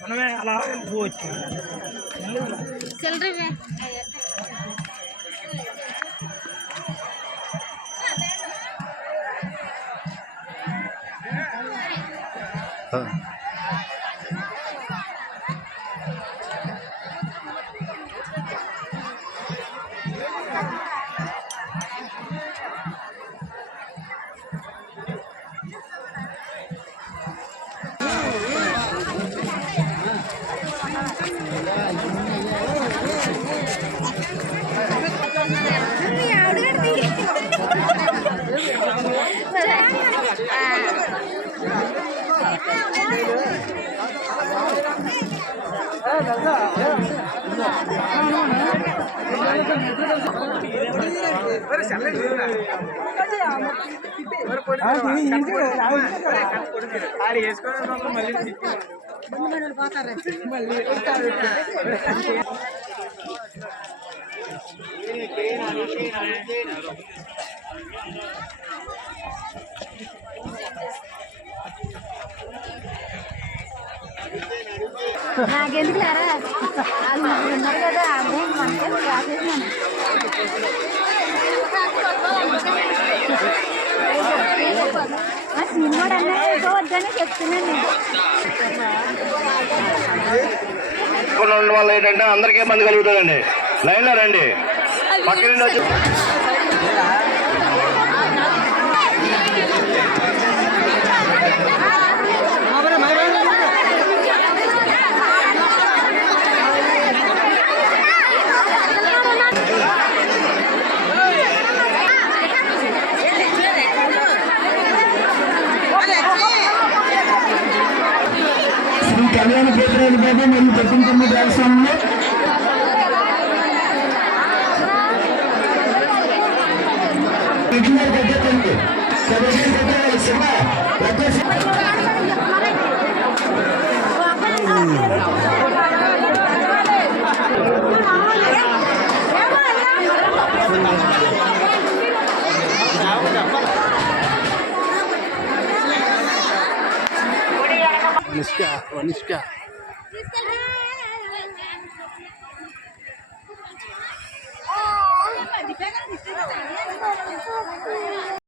మనమే అలా పోవచ్చు చిల్లర నాకెందుకు లేరా ఉన్నారు కదా అదే మనకి రాసేసినాను సినిమా అన్నట్టు వద్దనే చెప్తున్నాను వల్ల ఏంటంటే అందరికీ ఇబ్బంది కలుగుతుందండి. లైన్లో రండి. పక్కన వచ్చి కళ్యాణ క్షేత్రాలు బాబు మరియు ప్రపంచంలో దేవస్థానంలో నిష్క